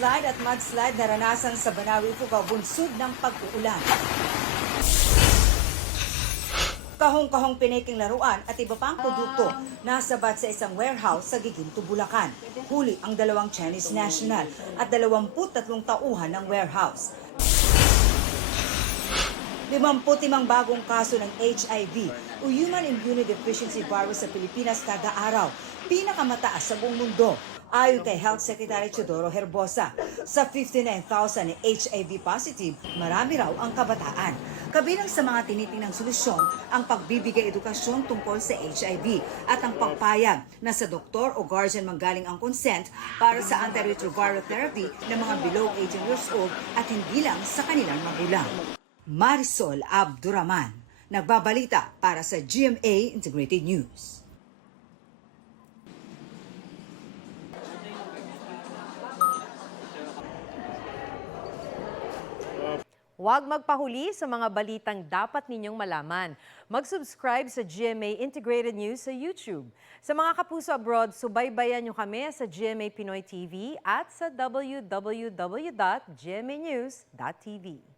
Landslide at mudslide naranasan sa Banawi, Ifugao, bunsod ng pag-uulan. Kahong-kahong piniking laruan at iba pang produkto nasabat sa isang warehouse sa Giginto, Bulacan. Huli ang 2 Chinese national at 23 tauhan ng warehouse. 55 bagong kaso ng HIV o Human Immunodeficiency Virus sa Pilipinas kada araw, pinakamataas sa buong mundo. Ayon kay Health Secretary Teodoro Herbosa, sa 59,000 na HIV positive, marami raw ang kabataan. Kabilang sa mga tinitingnan solusyon ang pagbibigay edukasyon tungkol sa HIV at ang pagpayag na sa doktor o guardian manggaling ang consent para sa antiretroviral therapy ng mga below 18 years old at hindi lang sa kanilang magulang. Marisol Abduraman, nagbabalita para sa GMA Integrated News. Huwag magpahuli sa mga balitang dapat ninyong malaman. Mag-subscribe sa GMA Integrated News sa YouTube. Sa mga kapuso abroad, subaybayan nyo kami sa GMA Pinoy TV at sa www.gmanews.tv.